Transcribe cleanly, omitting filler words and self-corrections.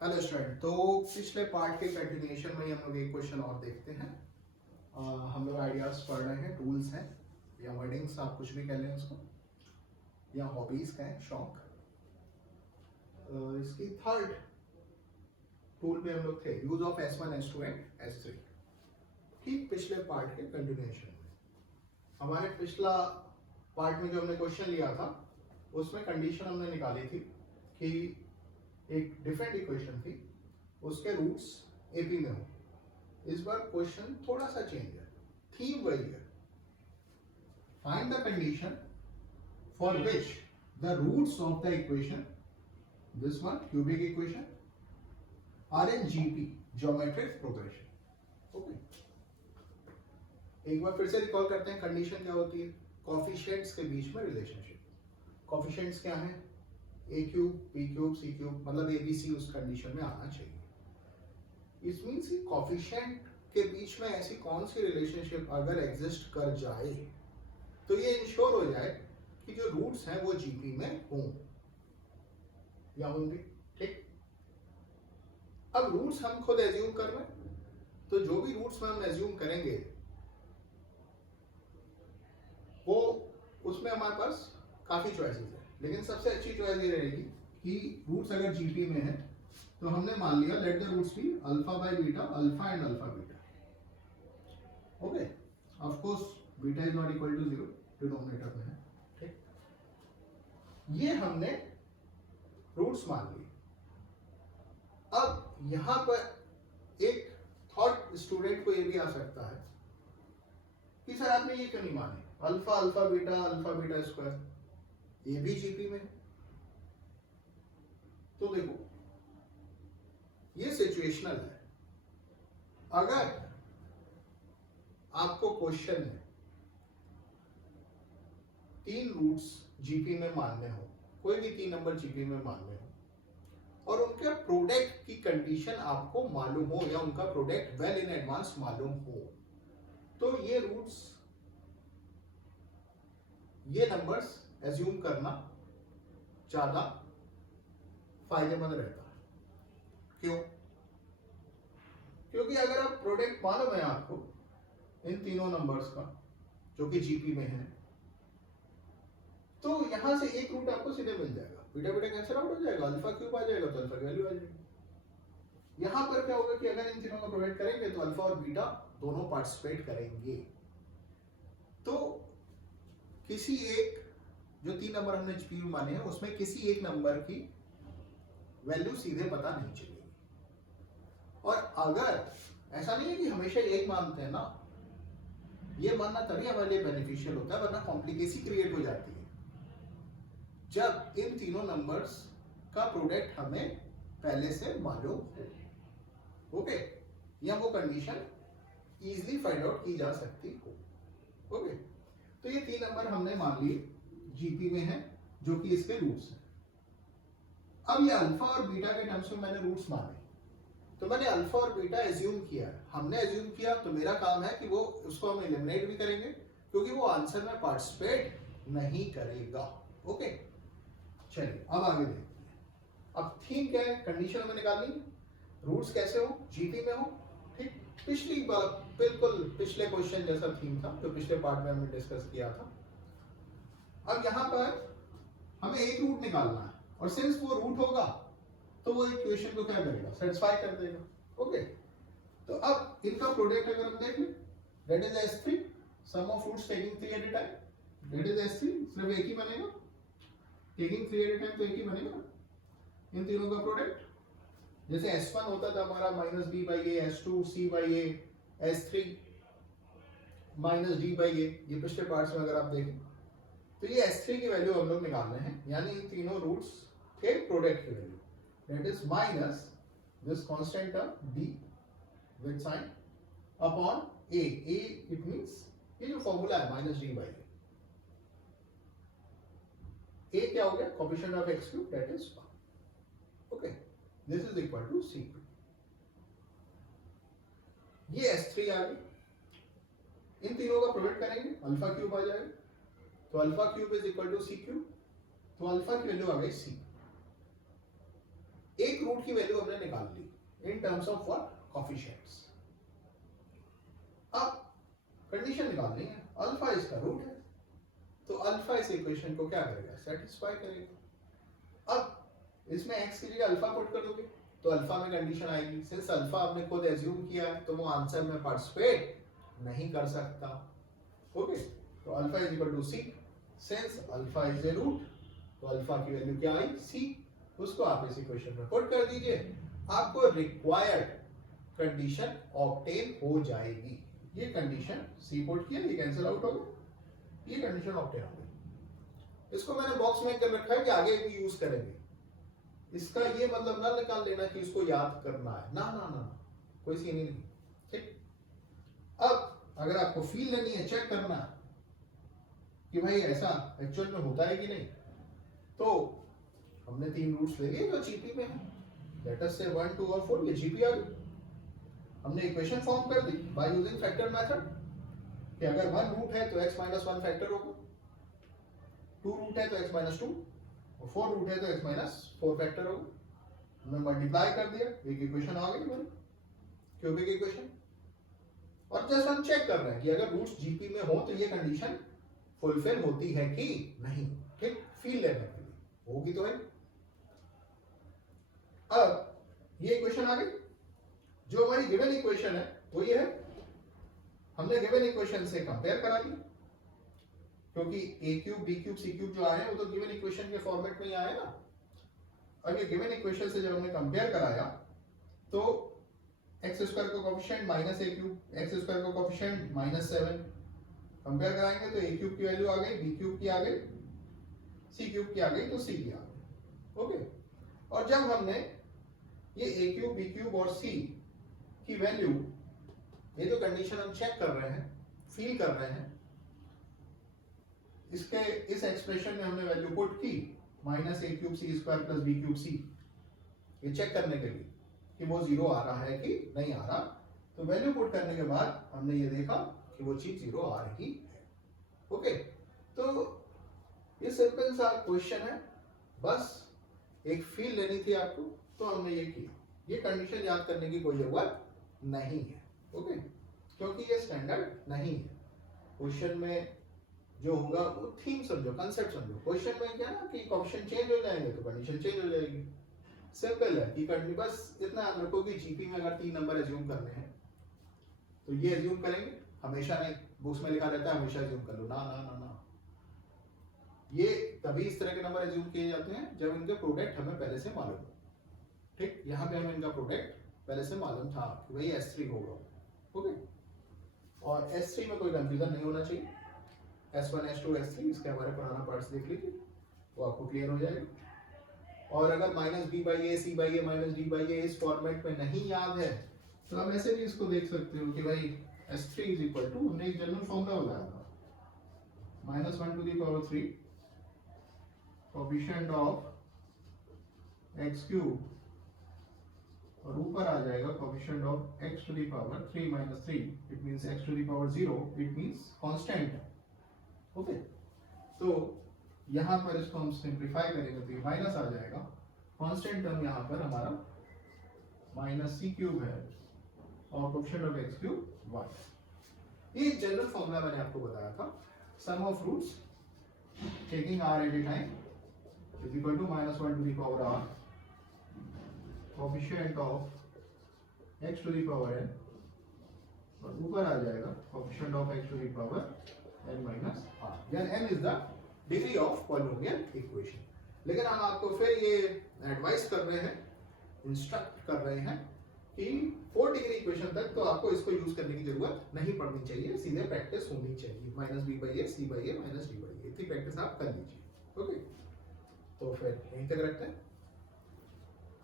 Hello student, तो पिछले part के कंटिन्यूएशन में हम लोग एक क्वेश्चन और देखते हैं। हम लोग आइडियाज पढ़ रहे हैं, टूल्स हैं या वर्डिंग्स, आप कुछ भी कह लें उसको, या हॉबीज का है, शौक। इसकी थर्ड टूल पे हम लोग थे, use of S1 S2 and S3। ठीक पिछले पार्ट के कंटिन्यूएशन में हमारे पिछला पार्ट में जो हमने क्वेश्चन लिया था उसमें कंडीशन हमने निकाली थी कि एक डिफरेंट इक्वेशन थी, उसके रूट्स एपी में हो। इस बार क्वेश्चन थोड़ा सा चेंज है, थीम वही है। Find the condition for which the roots of the equation, this one cubic equation, are in GP, geometric progression. Okay, एक बार फिर से रिकॉल करते हैं कंडीशन क्या होती है। कोफिशिएंट्स के बीच में रिलेशनशिप। कोफिशिएंट्स क्या है? ए क्यूब, बी क्यूब, सी क्यूब, मतलब एबीसी उस कंडीशन में आना चाहिए। इस मीन्स कि कोफिशिएंट के बीच में ऐसी कौन सी रिलेशनशिप अगर एग्जिस्ट कर जाए तो ये इंश्योर हो जाए कि जो रूट्स हैं वो जीपी में हों या होंगे। ठीक, अब रूट्स हम खुद एज्यूम कर रहे हैं, तो जो भी रूट्स में हम एज्यूम करेंगे वो उसमें हमारे पास काफी चॉइसेस है, लेकिन सबसे अच्छी चॉइस ये रहेगी कि रूट्स अगर जीपी में है तो हमने मान लिया let the roots be alpha by beta, alpha and alpha beta. Okay, of course beta is not equal to 0, denominator में है। ठीक, ये हमने रूट्स मान लिए। अब यहां पर एक थॉट स्टूडेंट को ये भी आ सकता है कि सर आपने ये क्यों नहीं माने, अल्फा अल्फा बीटा स्क्वायर, ये भी जीपी में। तो देखो ये सिचुएशनल है। अगर आपको क्वेश्चन में 3 रूट्स जीपी में मानने हो, कोई भी 3 नंबर जीपी में मानने हो और उनके प्रोडक्ट की कंडीशन आपको मालूम हो या उनका प्रोडक्ट वेल इन एडवांस मालूम हो, तो ये रूट्स, ये नंबर्स एज्यूम करना ज्यादा फायदेमंद रहता है। क्यों? क्योंकि अगर आप प्रोडक्ट मालूम है आपको इन तीनों नंबर्स का जो कि जीपी में है, तो यहां से एक रूट आपको सीधे मिल जाएगा, बीटा बीटा कैंसिल आउट हो जाएगा, अल्फा क्यूब आ जाएगा तो अल्फा की वैल्यू आ जाएगी। यहां पर क्या होगा कि अगर इन तीनों का प्रोडक्ट करेंगे तो अल्फा और बीटा दोनों पार्टिसिपेट करेंगे। तो किसी एक, जो 3 नंबर हमने जीपी में माने हैं उसमें किसी एक नंबर की वैल्यू सीधे पता नहीं चलेगी। और अगर ऐसा नहीं है कि हमेशा एक मानते हैं ना, ये मानना तभी हमारे लिए बेनिफिशियल होता है, वरना कॉम्प्लिकेसी क्रिएट हो जाती है जब इन तीनों नंबर्स का प्रोडक्ट हमें पहले से मालूम हो। ओके, या वो कंडीशन इजीली फाइंड आउट की जा सकती हो। ओके, तो ये 3 नंबर हमने मान लिए जीपी में है जो कि इसके रूट्स हैं। अब ये अल्फा और बीटा के टर्म्स में मैंने रूट्स माने, तो मैंने अल्फा और बीटा एज्यूम किया, हमने एज्यूम किया, तो मेरा काम है कि वो उसको हम एलिमिनेट भी करेंगे क्योंकि वो आंसर में पार्टिसिपेट नहीं करेगा। ओके, चलिए अब आगे देखते हैं। अब थीम क्या है, कंडीशन हमें निकालनी है, रूट्स कैसे हो, जीपी में हो। ठीक, पिछली बार बिल्कुल पिछले क्वेश्चन जैसा थीम था जो पिछले पार्ट में हमने डिस्कस किया था। अब यहां पर हमें एक रूट निकालना है और सिंस वो रूट होगा तो वो इक्वेशन को क्या करेगा, सेटिस्फाई कर देगा। ओके, तो अब इनका प्रोडक्ट अगर हम देख लें, that is S3, sum of roots taking 3 at a time, that is S3, सिर्फ एक ही बनेगा, टेकिंग 3 एट अ टाइम तो एक ही बनेगा इन तीनों का प्रोडक्ट। जैसे S1 होता था हमारा -b/a, S2 c/a, S3 -d/a, ये पिछले पार्ट्स में अगर आप देखें तो ये S3 की वैल्यू हम लोग निकाल रहे हैं, यानी इन तीनों रूट्स के प्रोडक्ट की value, that is minus this constant term d with sign upon a it means ये जो फॉर्मूला है माइनस डी बाई a क्या हो गया, coefficient of x cube, that is 1. Okay, this is equal to c cube. ये S3 आ गई, इन तीनों का प्रोडक्ट करेंगे अल्फा क्यूब आ जाएगा, तो alpha cube is equal to C cube, तो अल्फा की वैल्यू आ गई c। एक रूट की वैल्यू हमने निकाल ली in terms of what, coefficients. अब कंडीशन निकालनी है, अल्फा इसका रूट है, तो अल्फा इस इक्वेशन को क्या करेगा, सेटिस्फाई करेगा। अब इसमें x की जगह अल्फा पुट कर दोगे तो अल्फा में कंडीशन आएगी, सिंस अल्फा आपने खुद एज्यूम किया है तो वो आंसर में पार्टिसिपेट नहीं कर सकता। ओके, तो alpha is equal to c, since alpha is a root तो अल्फा की वैल्यू क्या आई, सी। उसको आप इस इक्वेशन में पुट कर दीजिए, आपको रिक्वायर्ड कंडीशन ऑब्टेन हो जाएगी। ये कंडीशन सी पुट किया, ये कैंसिल आउट हो गया, ये कंडीशन ऑब्टेन हो गई। इसको मैंने बॉक्स में कर रखा है कि आगे भी यूज करेंगे। इसका ये मतलब ना निकाल लेना कि इसको याद करना है, ना ना ना, कोई सीन ही नहीं। ठीक, अब अगर आपको फील लेनी है, चेक करना कि भाई ऐसा एक्चुअल में होता है कि नहीं, तो हमने 3 रूट्स ले लिए जो जीपी में है, लेट अस से 1 2 और 4, ये जीपी आ गई। हमने इक्वेशन फॉर्म कर दी बाय यूजिंग फैक्टर मेथड कि अगर 1 रूट है तो x - 1 फैक्टर होगा, 2 रूट है तो x - 2 और 4 रूट है तो x - 4 फैक्टर होगा। हमने मल्टीप्लाई कर दिया, एक इक्वेशन आ गई हमारी क्यूबिक इक्वेशन। और जस्ट हम चेक कर रहे हैं कि अगर रूट्स जीपी में हो तो ये कंडीशन फुलफिल होती है कि नहीं। ठीक, फील लेने के लिए होगी तो है। अब ये इक्वेशन आ गई, जो हमारी गिवन इक्वेशन है वो ये है, हमने गिवन इक्वेशन से कंपेयर करा दी, क्योंकि a cube b cube c cube जो आए हैं वो तो गिवन इक्वेशन के फॉर्मेट में ही आए ना। अब ये गिवन इक्वेशन से जब हमने कंपेयर कराया तो x स्क्वायर का coefficient minus a cube, x square का कोएफिशिएंट -7, कंपेयर कराएंगे तो a क्यूब की वैल्यू आ गई, b क्यूब की आ गई, c क्यूब की आ गई, तो c की आ गई। ओके, और जब हमने ये a क्यूब b क्यूब और c की वैल्यू, ये जो कंडीशन हम चेक कर रहे हैं, फील कर रहे हैं, इसके इस एक्सप्रेशन में हमने वैल्यू पुट की -a cube c square plus b cube c, ये चेक करने के लिए कि वो 0 आ रहा है कि नहीं आ रहा। तो वैल्यू पुट करने के बाद हमने ये देखा कि वो चीज 0 आ रही है। ओके, तो ये सिंपल सा क्वेश्चन है, बस एक फील लेनी थी आपको, तो हमने ये किया। ये कंडीशन याद करने की कोई जरूरत नहीं है। ओके, क्योंकि ये स्टैंडर्ड नहीं है। क्वेश्चन में जो होगा वो थीम समझो, कंसेप्ट समझो। क्वेश्चन में क्या ना कि क्वेश्चन चेंज हो जाएंगे तो कंडीशन चेंज हो जाएगी। सिंपल है कि कंडीशन, बस इतना याद रखो कि जीपी में अगर 3 नंबर एज्यूम करने हैं तो ये एज्यूम करेंगे, हमेशा नहीं, बुक्स में लिखा रहता है हमेशा एज्यूम कर लो, ना ना ना ना, ये तभी इस तरह के नंबर एज्यूम किए जाते हैं जब इनके प्रोडक्ट हमें पहले से मालूम हो। ठीक, यहाँ पे हमें इनका प्रोडक्ट पहले से मालूम था कि भाई S3 होगा। ओके, और S3 में कोई कंफ्यूजन नहीं होना चाहिए। S1 S2 S3 इसके हमारे पुराना पार्ट्स देख लीजिए, वो आपको क्लियर हो जाएगा। और अगर -b/a c/a -d/a इस फॉर्मेट में नहीं याद है तो आप ऐसे भी इसको देख सकते हो कि भाई S3 इज इक्वल टू, हमने एक जनरल फॉर्मूला बताया था, -1⁻³ कोएफिशिएंट ऑफ x क्यूब और ऊपर आ जाएगा coefficient of x⁻³ - 3, it means x⁻0, it means constant. Okay, तो यहाँ पर इसको हम सिंप्लीफाई करेंगे तो ये माइनस आ जाएगा, कांस्टेंट टर्म यहाँ पर हमारा -c³ है और कोएफिशिएंट ऑफ x³ 1। ये जनरल फॉर्मूला मैंने आपको बताया था, sum of roots taking r at a time is equal to -1⁻r coefficient of x⁻n और ऊपर आ जाएगा कोएफिशिएंट ऑफ x⁻n - r, यानी n is the degree of polynomial equation. लेकिन हम आपको फिर ये एडवाइस कर रहे हैं, इंस्ट्रक्ट कर रहे हैं कि 4 डिग्री इक्वेशन तक तो आपको इसको यूज करने की जरूरत नहीं पड़नी चाहिए, सीधे प्रैक्टिस होनी चाहिए, -b/a c/a -d/a, इतनी प्रैक्टिस आप कर लीजिए। ओके, तो फिर यहीं तक रखते हैं।